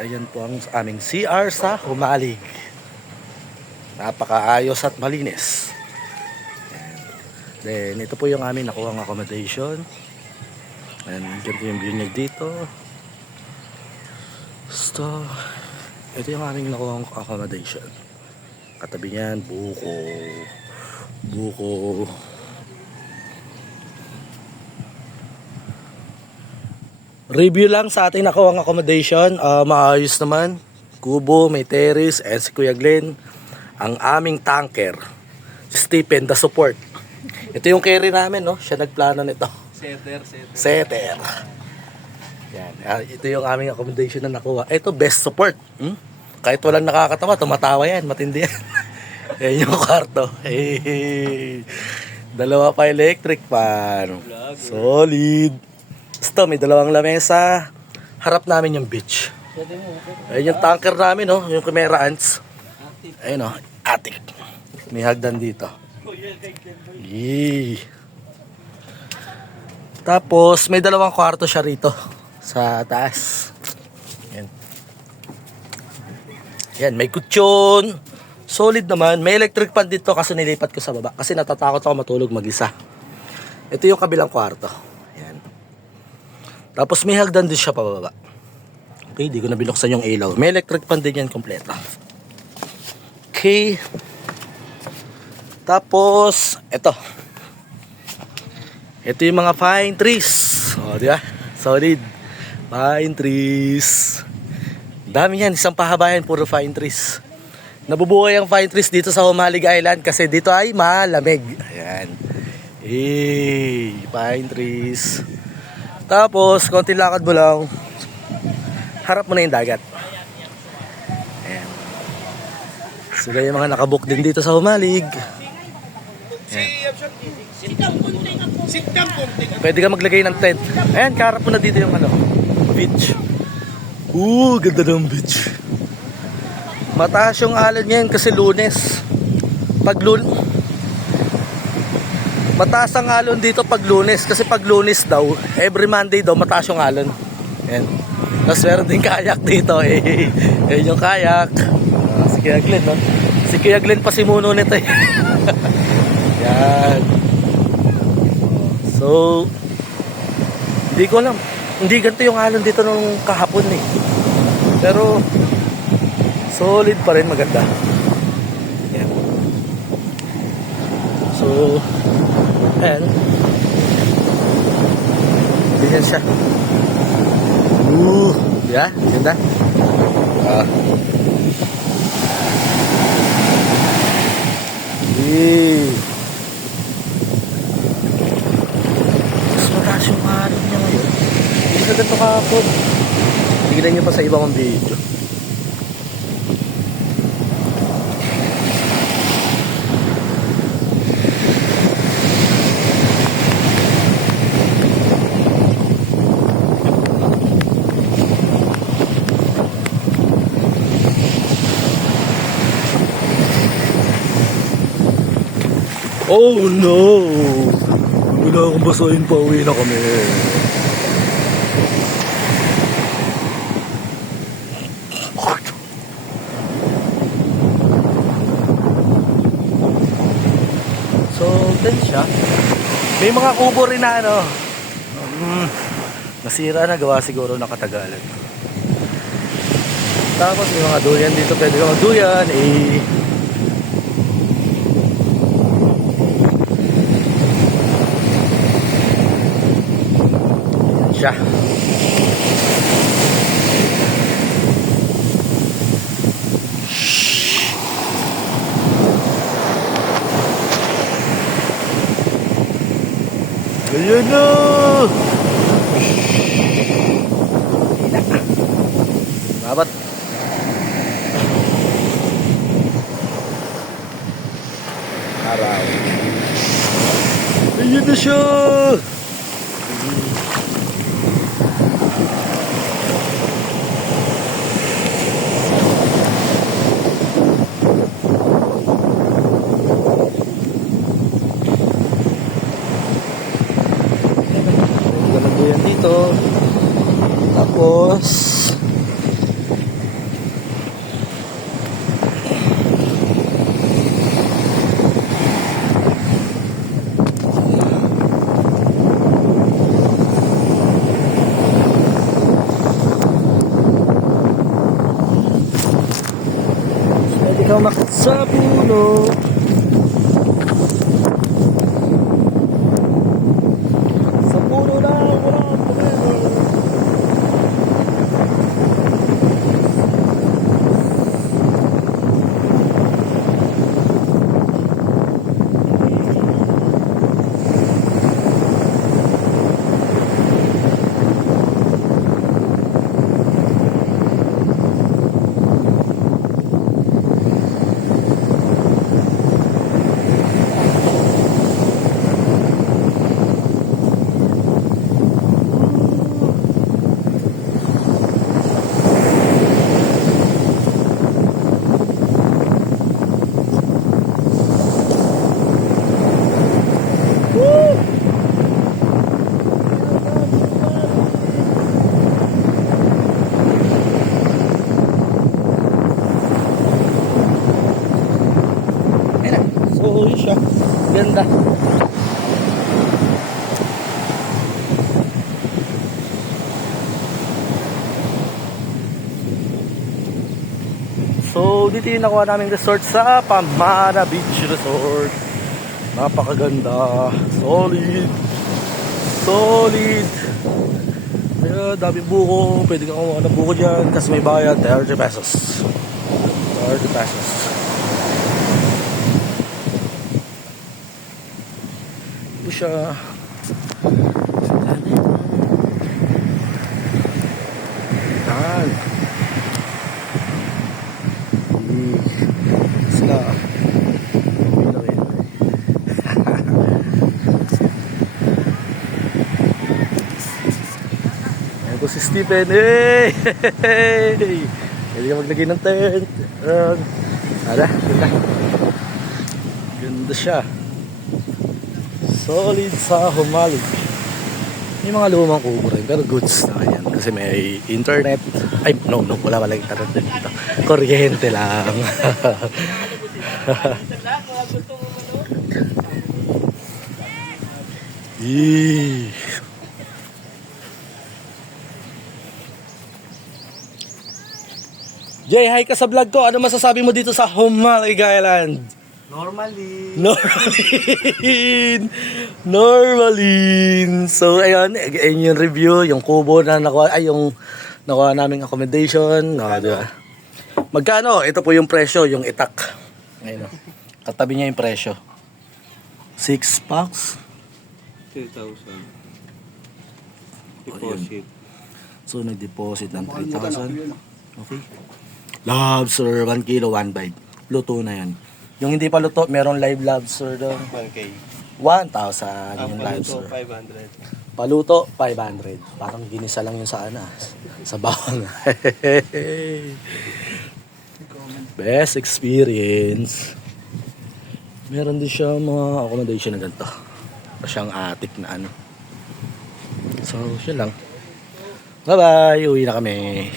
Ayan po ang aming CR sa Humalig. Napakaayos at malinis. Then ito po yung aming nakuhang accommodation. And ganito yung view niya dito. So, ito yung aming nakuhang accommodation. Katabi niyan, buko. Review lang sa ating nakuhang accommodation. Maayos naman. Kubo, may terrace, and si Kuya Glenn, ang aming tanker. Stephen, the support. Ito yung carry namin, no? Siya nagplano nito. Setter. Yan. Ito yung aming accommodation na nakuha. Ito, best support. Kahit walang nakakatawa, tumatawa yan. Matindi yan. Yan yung kwarto. Hey. Dalawa pa electric fan. Solid. Ito, may dalawang lamesa. Harap namin yung beach. Ayun yung tanker namin, no? Yung Chimera Ants. Ayun, no? Attic. May hagdan dito. Yee. Tapos, may dalawang kwarto siya rito. Sa taas. Yan. Yan, may kutsyon. Solid naman. May electric fan dito kasi nilipat ko sa baba. Kasi natatakot ako matulog mag-isa. Ito yung kabilang kwarto. Yan. Tapos may hagdan din siya pababa. Okay, di ko na binuksan yung ilaw. May electric fan din yan kompleto. Okay. Tapos, ito. Ito yung mga pine trees. O, di ba? Solid. Pine trees. Dami yan. Isang pahabayan, puro pine trees. Nabubuhay ang pine trees dito sa Humalig Island kasi dito ay malamig. Ayan. Pine trees. Tapos, konti lakad mo lang, harap mo na yung dagat. Ayan. Sila yung mga nakabook din dito sa Humalig. Ayan. Pwede ka maglagay ng tent. Ayan, kaharap mo na dito yung beach. Ganda ng beach. Mataas yung alon ngayon kasi Lunes. Mataas ang alon dito pag Lunes kasi pag Lunes daw, every Monday daw mataas yung alon. Yan. Tapos meron din kayak dito. Yan yung kayak. Si Kuya Glenn, no? Si Kuya Glenn pa simuno nito. Yan. So, hindi ko alam. Hindi ganito yung alon dito nung kahapon eh. Pero, solid pa rin, maganda. Yan. So, ayan. Ganyan siya. Yeah, ganda. Mas mataas yung alon niya ngayon. Hindi na ganito kahapon. Tignan nyo pa sa ibang video. Oh no! Wala akong basahin pa, uwi na kami. So, din siya. May mga kubo rin na nasira na, gawa siguro na katagalan. Tapos may mga duyan dito, pwede ka magduyan siya. Ayan na! Dapat araw. Ayan na siya! dito. Tapos umakit sa puno. Sa puno na walang pumero. So, yun siya. Ganda. So, dito yung nakuha naming resort sa Pamana Beach Resort. Napakaganda. Solid. Solid. Kaya daming buko. Pwede ka kumuha ng buko dyan kasi may bayad 30 pesos. 30 pesos. Ito siya. Yan. Sila. Ayan po si Stephen. Hey! Pwede ka maglagay ng tent. Ada, ganda. Ganda siya. Solid sa Humalig. May mga lumang kubo rin, pero goods na yan. Kasi may internet. Ay, no, wala pala internet dito. Kuryente lang. Yee. Jay, hi ka sa vlog ko. Ano masasabi mo dito sa Humalig Island? Normalin. So, ayun yung review, yung kubo na nakuha, ay yung nakuha naming accommodation. No, diba? Magkano? Ito po yung presyo, yung itak. Ayun, katabi niya yung presyo. 6 packs. 3,000. Deposit. So, nag-deposit ng 3,000. Okay. Lobster, 1 kilo, 1 bite. Luto na yan. Yung hindi pa luto, meron live lobster doon. 1K. 1,000 yung lobster. 500. Paluto, 500. Parang ginisa lang yun sa sa bawang. Best experience. Meron din siya mga accommodation na ganito. Siyang attic na ano. So, siya lang. Bye-bye. Uwi na kami.